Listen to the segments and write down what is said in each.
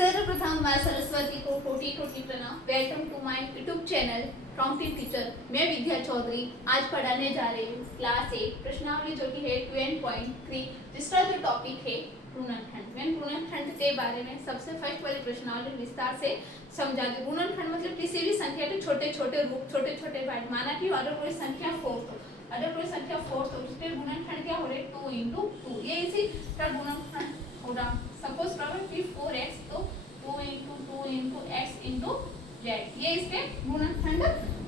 सर्वप्रथम मैं सरस्वती को कोटि कोटि प्रणाम। Welcome to my YouTube channel prompting teacher. मैं विद्या चौधरी आज पढ़ाने जा रही हूँ क्लास 8 प्रश्नावली जो कि है 20.3 जिसका जो टॉपिक है गुणनखंड। मैं गुणनखंड के बारे में सबसे फर्स्ट वाली प्रश्नावली विस्तार से समझा दी। गुणनखंड मतलब किसी भी संख्या के छोटे छोटे रूप, छोटे छोटे पार्ट। माना कि अगर कोई संख्या 4 तो उसके गुणनखंड क्या हो रहे 2 into 2, ये इसी का गुणनखंड होगा। सपोज प्रॉब्लम कि 4x तो 2 into 2 into x into z, ये इसके गुणनखंड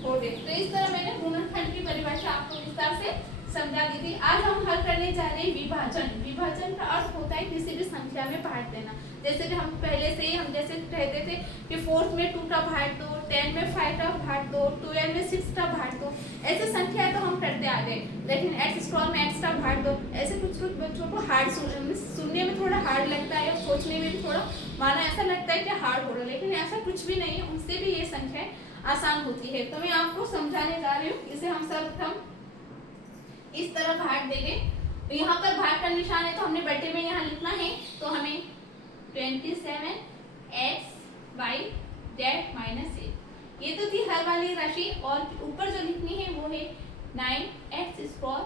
हो गए। तो इस तरह मैंने गुणनखंड की परिभाषा आपको विस्तार से समझा दी थी। आज हम हल करने जा रहे हैं विभाजन। विभाजन का अर्थ होता है किसी भी संख्या में बांट देना। जैसे कि हम पहले से ही हम जैसे कहते थे कि 4 में 2 का बांट दो, 10 में 5 का बांट दो, 12 में 6 का बांट दो, ऐसे संख्या तो हम करते आ गए। लेकिन एक्स स्क्वायर में x का बांट दो, ऐसे कुछ कुछ बच्चों को हार्ड सुनने में थोड़ा हार्ड लगता है, सोचने में भी थोड़ा माना ऐसा लगता है कि हार्ड हो रहा है, लेकिन ऐसा कुछ भी नहीं है, उनसे भी ये संख्या आसान होती है। तो मैं आपको समझाने जा रही हूँ। इसे हम सर्वप्रथम इस तरह भाग देंगे। तो यहाँ पर भाग का निशान है तो हमने बटे में यहाँ लिखना है। तो हमें 27x y z माइनस 8, ये तो थी हर वाली राशि। और ऊपर जो लिखनी है वो है 9x square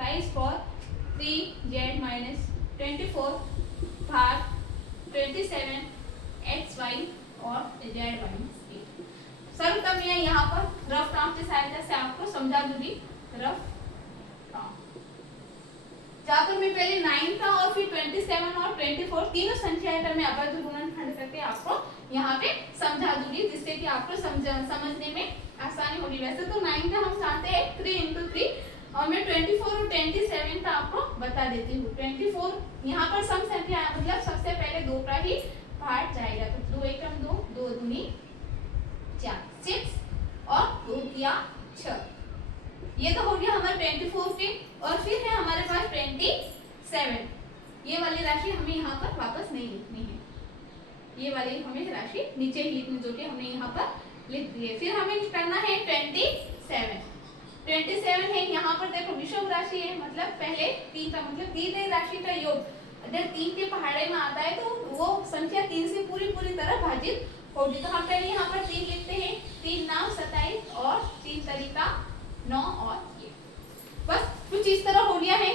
y square 3z minus 24 भाग 27xy और z माइनस 8। सर्वप्रथम मैं यहाँ पर रफ काम की सहायता से आपको समझा दूंगी। रफ जहाँ पर मैं पहले 9 था और फिर 27 और 24 तीनों संख्याएं कर मैं अवैध गुणनखंड करके आपको यहाँ पे समझा दूंगी, जिससे कि आपको समझने में आसानी होगी। वैसे तो 9 का हम चाहते हैं 3 into 3 और मैं 24 और 27 का आपको बता देती हूँ। 24 यहाँ पर सम संख्या मतलब सबसे पहले 2 का ही भाग जाएगा। तो 2 एकम 2, 2 दूनी 4, 6 और 2 किया 6। ये तो हो गया हमारे 24 पे। और फिर है हमारे पास 27, ये वाली राशि हमें यहाँ पर वापस नहीं लिखनी है, ये वाली हमें राशि नीचे ही लिखनी जो कि हमने यहाँ पर लिख दी है। फिर हमें करना है 27 है। यहाँ पर देखो विषम राशि है, मतलब पहले 3 का मतलब दी गई राशि का योग अगर 3 के पहाड़े में आता है तो वो संख्या 3 से पूरी तरह भाजित होगी। तो हम पहले यहाँ पर 3 लिखते हैं। 3 9 27 और 3 तरीका 9 और ये बस कुछ इस तरह हो गया है।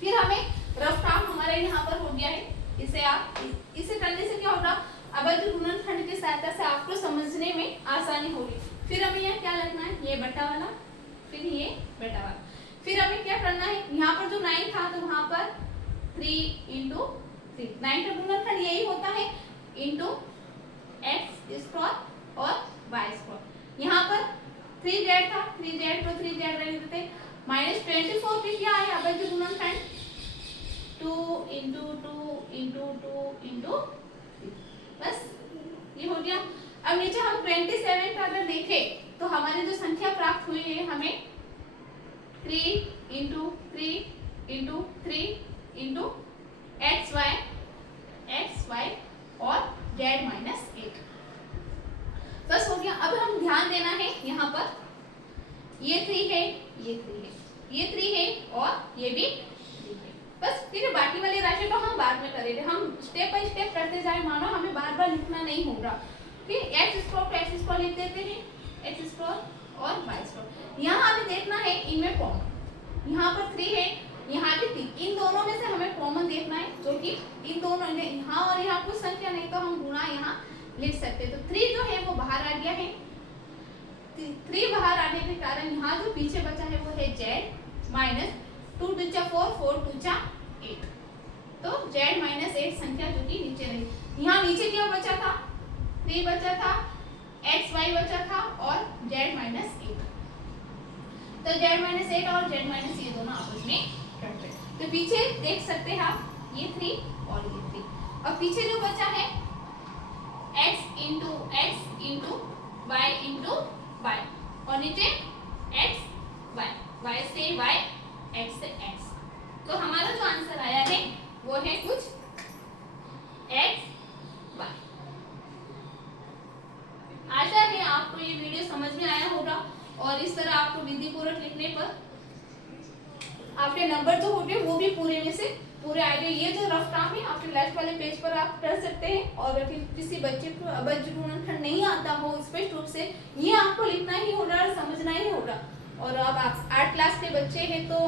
फिर हमें रफ काम हमारे यहाँ पर हो गया है। इसे करने से क्या होगा, अवैध गुणनखंड की सहायता से आपको समझने में आसानी होगी। फिर हमें यहाँ क्या लगना है, ये बटा वाला, फिर ये बटा वाला। फिर हमें क्या करना है, यहाँ पर जो 9 था तो वहां पर 3 into 3, 9 का गुणनखंड यही होता है इंटू x स्क्वायर और y स्क्वायर। यहाँ पर 3z था, 3z को 3z रहने देते। माइनस 24 पे क्या है अवैध गुणनखंड 2 into 2 into 2 into 3, बस ये हो गया। अब नीचे हम 27 का अगर देखें तो हमारी जो संख्या प्राप्त हुई है हमें 3 into 3 into 3 into xy और z माइनस 8, बस हो गया। अब हम ध्यान देना है यहाँ पर ये 3 है, ये 3 है, ये 3 है और ये भी 3 है। बस फिर बाकी वाली राशि को हम बाद में करेंगे। हम स्टेप बाय स्टेप करते जाए, मानो हमें बार बार लिखना नहीं होगा। फिर x स्क्वायर लिख देते हैं, x स्क्वायर और y स्क्वायर। यहाँ हमें देखना है इनमें कॉमन, यहाँ पर 3 है, यहाँ भी 3, इन दोनों में से हमें कॉमन देखना है, जो कि इन दोनों यहाँ और यहाँ कुछ संख्या नहीं तो हम गुणा यहाँ लिख सकते। तो 3 जो है वो बाहर आ गया है। 3 बाहर आने के कारण यहाँ जो पीछे बचा है वो है z माइनस 2 2 4 4 2 8, तो z माइनस 8 संख्या जो कि नीचे रही। यहाँ नीचे क्या बचा था, 3 बचा था, x y बचा था और z माइनस 8। तो z माइनस 8 और z माइनस ये दोनों आपस में कट गए। तो पीछे देख सकते हैं आप ये 3 और ये 3, और पीछे जो बचा है x into y into y और नीचे x y से y x से x। तो हमारा जो आंसर आया है वो है कुछ x y। आशा है आपको ये वीडियो समझ में आया होगा और इस तरह आपको विधि पूर्वक लिखने पर आपके नंबर जो होंगे वो भी पूरे में से पूरे आएंगे। ये जो रफ काम है आपके लास्ट वाले पेज पर आप कर सकते हैं। और अगर किसी बच्चे को अवज्य गुणनखंड नहीं आता हो स्पष्ट रूप से, ये आपको लिखना ही होगा और समझना ही होगा। और अब आप 8 क्लास के बच्चे हैं तो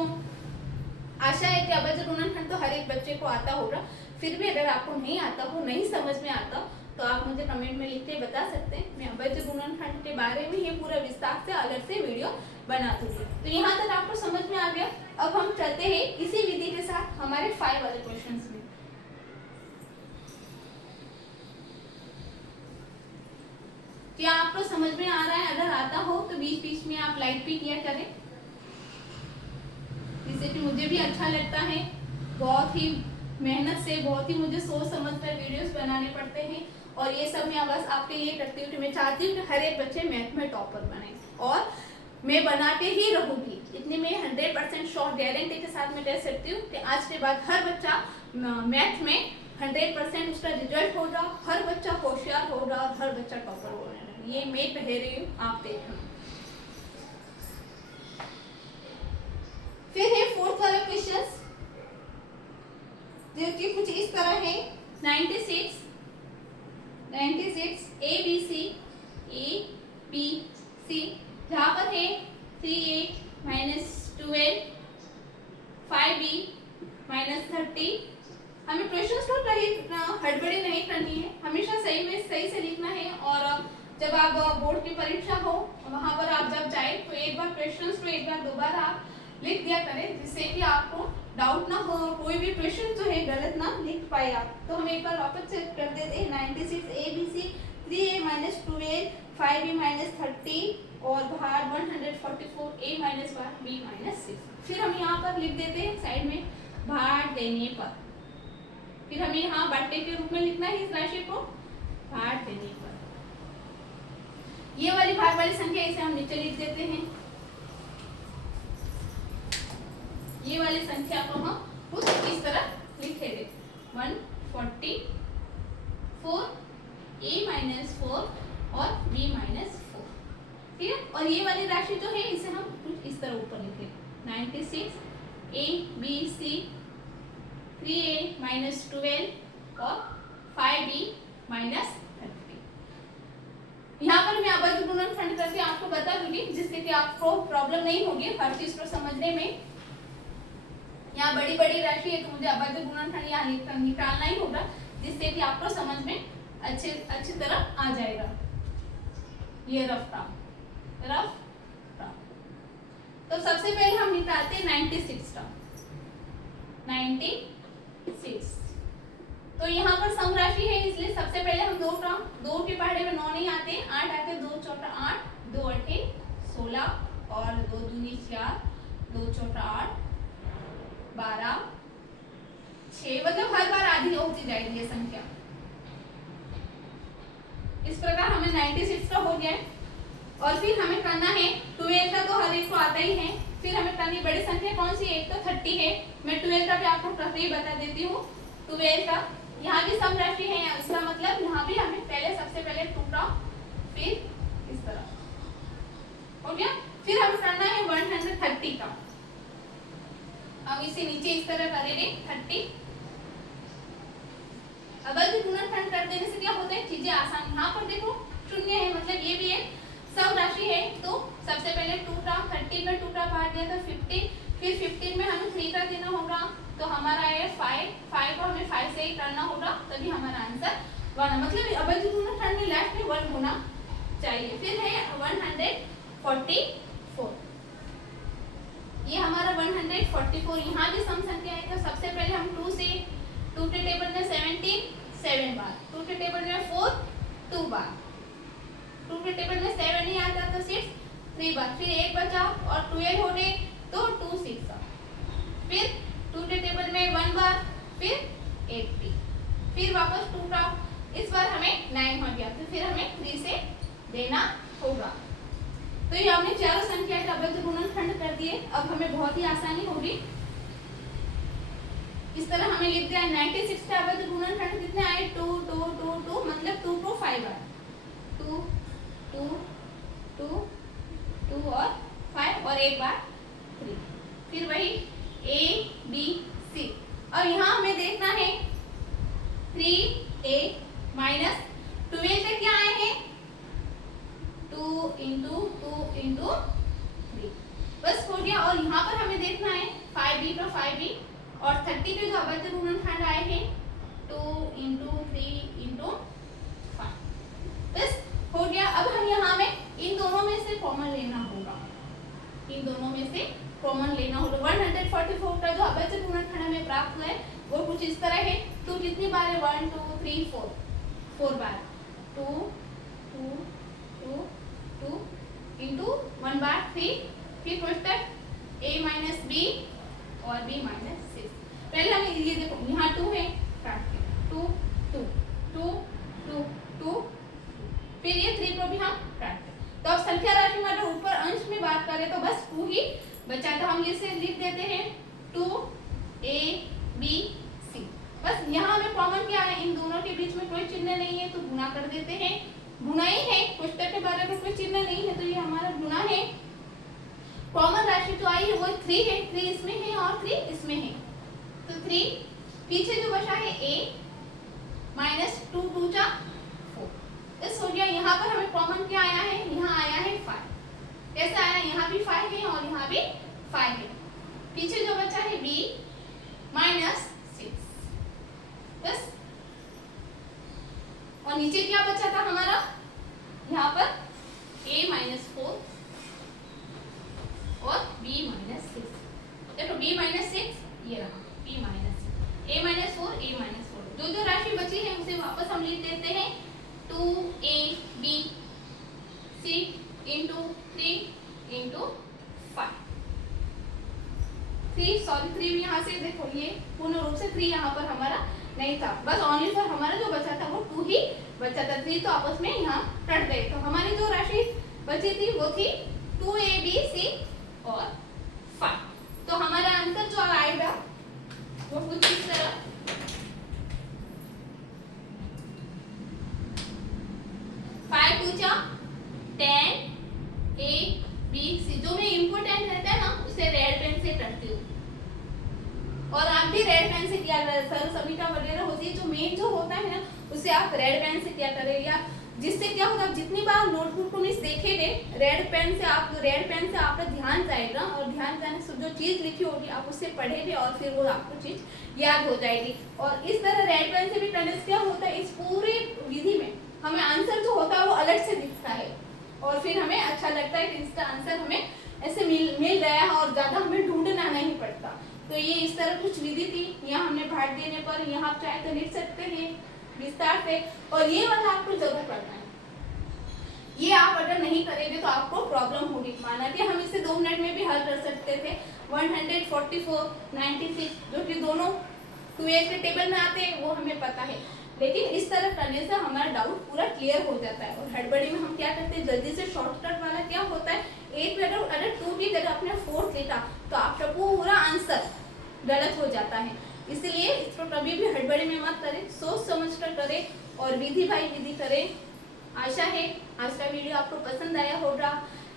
आशा है कि अवज्य गुणनखंड तो हर एक बच्चे को आता होगा। फिर भी अगर आपको नहीं आता हो, नहीं समझ में आता, तो आप मुझे कमेंट में लिख के बता सकते हैं। मैं अवज्य गुणनखंड के बारे में ये पूरा विस्तार से अलग से वीडियो बना दूंगी। तो यहाँ तक आपको समझ में आ गया। अब हम चलते हैं इसी विधि के साथ हमारे 5 वाले क्वेश्चंस में। क्या आपको समझ में आ रहा है? अगर आता हो तो बीच बीच में आप लाइक भी किया करें, जिससे कि मुझे भी अच्छा लगता है। बहुत ही मेहनत से, बहुत ही मुझे सोच समझ कर वीडियोस बनाने पड़ते हैं। और ये सब मैं बस आपके लिए करती हूँ कि मैं चाहती हूँ कि हर एक बच्चे मैथ में टॉपर बने, और मैं बनाते ही रहूंगी। इतनी मैं 100% श्योर गारंटी के साथ मैं कह सकती हूँ कि आज के बाद हर बच्चा मैथ में 100% उसका रिजल्ट होगा, हर बच्चा होशियार होगा और हर बच्चा टॉपर होगा। ये मैं कह रही हूँ, आप देखो। फिर है 4th वाला क्वेश्चन, जो कि कुछ इस तरह है। 96 ABC जहाँ पर है 3a माइनस 12 5b माइनस 30। हमें क्वेश्चन को हड़बड़ी नहीं करनी है, हमेशा सही में सही से लिखना है। और जब आप बोर्ड की परीक्षा हो वहाँ पर आप जब जाए तो एक बार क्वेश्चन को एक बार दोबारा आप लिख दिया करें, जिससे कि आपको डाउट ना हो, कोई भी क्वेश्चन जो है गलत ना लिख पाए आप। तो हम एक बार वापस चेक कर देते हैं। 96 ABC 3a minus 12 5b minus 30 और बाहर 144 a माइनस 1 b माइनस 6। फिर हम यहाँ पर लिख देते हैं साइड में भाग देने पर। फिर हमें यहाँ बट्टे के रूप में लिखना है इस राशि को भाग देने पर। ये वाली भाग वाली संख्या इसे हम नीचे लिख देते हैं। ये वाली संख्या को हम कुछ इस तरह लिखेंगे 144 a माइनस 4 और b माइनस 4। ठीक है, और ये वाली राशि जो है इसे हम कुछ इस तरह ऊपर लिखेंगे 96 ABC 3a माइनस 12 और 5b माइनस 30। यहाँ पर मैं अवज्य गुणनखंड करके आपको बता दूंगी, जिससे कि आपको प्रॉब्लम नहीं होगी हर चीज को समझने में। यहाँ बड़ी बड़ी राशि है तो मुझे अवज्य गुणनखंड यहाँ निकालना ही होगा, जिससे कि आपको समझ में अच्छी तरह आ जाएगा। ये रफ था। तो सबसे पहले हम निकालते हैं 96 का 96। तो यहाँ पर सम राशि है, इसलिए सबसे पहले हम 2 के पहाड़े में 9 नहीं आते, 8 आते। 2 चौका 8, 2 अठे 16 और 2 दूनी 4, 2 चौका 8 12 6। मतलब हर बार आधी होती जाएगी ये संख्या। इस प्रकार हमें 96 का हो गया है। और फिर हमें करना है 12 का, तो हर एक को आता ही है। फिर हमें करनी बड़ी संख्या कौन सी है? एक तो 30 है। मैं 12 का भी आपको प्रक्रिया बता देती हूँ। 12 का यहाँ भी सम राशि है, इसका मतलब यहाँ भी हमें पहले सबसे पहले टुकड़ा, फिर इस तरह हो गया। फिर हमें करना है 130 का। हम इसे नीचे इस तरह करेंगे 30। अवज्य गुणनखंड कर देने से क्या होता है, चीजें आसान। यहाँ पर देखो शून्य है, मतलब ये भी एक सम राशि है। तो सबसे पहले 2 का 30 में 2 का काट दिया तो 50। फिर 15 में हमें 3 का देना होगा, तो हमारा है 5 को हमें 5 से ही करना होगा, तभी हमारा आंसर 1। मतलब अवज्य गुणनखंड में लास्ट में 1 होना चाहिए। फिर है 144। ये हमारा 144। यहाँ भी सम संख्या है, तो सबसे पहले हम 2 से 2 के टेबल में 17 7 बार, 2 के टेबल में 4 2 बार, 2 के टेबल में 7 नहीं आता तो सिर्फ 3 बार। फिर 1 बचा और 12 हो गए तो 2 6। फिर 2 के टेबल में 1 बार, फिर 80, फिर वापस 2 का। इस बार हमें 9 हो गया, तो फिर हमें 3 से देना होगा। तो ये हमने चारों संख्या का अवज्य गुणनखंड कर दिए। अब हमें बहुत ही आसानी होगी। इस तरह हमें लिख दिया 96 का अवज्य गुणनखंड कितने आए? 2 2 2 2, मतलब 2 को 5 बार, 2 2 2 2 और 5 और 1 बार 3। फिर वही A B C अब यहाँ हमें देखना है 3a माइनस 12 से क्या आए हैं 2 इंटू 3 बस हो गया। और यहाँ पर हमें देखना है 5b पर 5b और 30 पे जो अवैध गुणनखंड आए हैं 2 इंटू 3 इंटू 5 बस हो गया। अब हम यहाँ में इन दोनों में से कॉमन लेना होगा, इन दोनों में से कॉमन लेना होगा। 144 का जो अवैध गुणनखंड हमें प्राप्त हुआ है वो कुछ इस तरह है। 2 कितनी बार है 1 2 3 4 बार 2 2 2 2 इंटू 1 बार 3 फिर कोष्टक a माइनस बी और b माइनस 6। पहले हमें ये देखो यहाँ 2 है काट के 2 2 2 2 2 फिर ये 3 को भी हम काटते हैं। तो अब संख्या राशि में अगर ऊपर अंश में बात करें तो बस 2 ही बचा, तो हम इसे लिख देते हैं 2a b c। बस यहाँ हमें कॉमन क्या है, इन दोनों के बीच में कोई चिन्ह नहीं है तो गुणा कर देते हैं। गुणा ही है, पुस्तक के बारे में कोई चिन्ह नहीं है तो ये हमारा गुणा है। कॉमन राशि जो आई है वो 3 है, 3 इसमें है और 3 इसमें है तो 3 पीछे जो बचा है a माइनस 2 2 जा 4 इस हो गया। यहाँ पर हमें कॉमन क्या आया है, यहाँ आया है 5। कैसे आया, यहाँ भी 5 है और यहाँ भी 5 है। पीछे जो बचा है b माइनस 6 बस। और नीचे क्या बचा था हमारा, यहाँ पर a माइनस 4 और b माइनस 6। देखो b माइनस 6 ये रहा, b minus 6 a minus 4 a minus 4। जो जो राशि बची है उसे वापस हम लिख देते हैं 2a b c into 3 into 5। 3 भी यहाँ से देखो ये पूर्ण रूप से 3 यहाँ पर हमारा नहीं था, बस ओनली फॉर हमारा जो बचा था वो 2 ही बचा था। 3 तो आपस में यहाँ कट गए तो हमारी जो राशि बची थी वो थी 2a b c और 5। तो हमारा आंसर जो आएगा वो कुछ इस तरह 5 2 10 a b c। जो में इम्पोर्टेंट रहता है ना उसे रेड पेन से करती हूँ और आप भी रेड पेन से किया करें। सर समीक्षा वगैरह होती है जो मेन जो होता है ना उसे आप रेड पेन से किया करें, या जिससे क्या होगा जितनी बार नोटबुक को मिस देखेंगे रेड पेन से आपका ध्यान जाएगा और ध्यान जाने से जो चीज लिखी होगी आप उससे पढ़ेंगे और फिर वो आपको चीज याद हो जाएगी। और इस तरह रेड पेन से भी करने से क्या होता है, इस पूरी विधि में हमें आंसर जो होता है वो अलग से दिखता है और फिर हमें अच्छा लगता है कि इसका आंसर हमें ऐसे मिल गया है और ज्यादा हमें ढूंढना नहीं पड़ता। तो ये इस तरह कुछ विधि थी, यहाँ हमने भाग देने पर यहाँ आप चाहे तो लिख सकते हैं विस्तार से। और ये वाला आपको जरूर करना है, ये आप अगर नहीं करेंगे तो आपको प्रॉब्लम होगी। माना कि हम इसे 2 मिनट में भी हल कर सकते थे 144 96 जो कि दोनों 2a के टेबल में आते हैं वो हमें पता है, लेकिन इस तरह करने से हमारा डाउट पूरा क्लियर हो जाता है। और हड़बड़ी में हम क्या करते हैं जल्दी से शॉर्टकट वाला क्या होता है, एक अगर 2 की जगह आपने 4 लिखा तो आपका पूरा आंसर गलत हो जाता है। इसलिए इसको कभी भी हड़बड़ी में मत करें, सोच समझ कर करें और विधि बाई विधि करें। आशा है आज का वीडियो आपको पसंद आया होगा।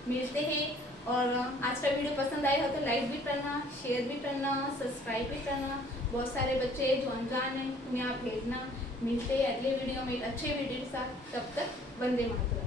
मिलते हैं, और आज का वीडियो पसंद आया हो तो लाइक भी करना, शेयर भी करना, सब्सक्राइब भी करना। बहुत सारे बच्चे जो अनजान हैं उन्हें आप भेजना। मिलते हैं अगले वीडियो में एक अच्छे वीडियो के साथ, तब तक वंदे मातरम।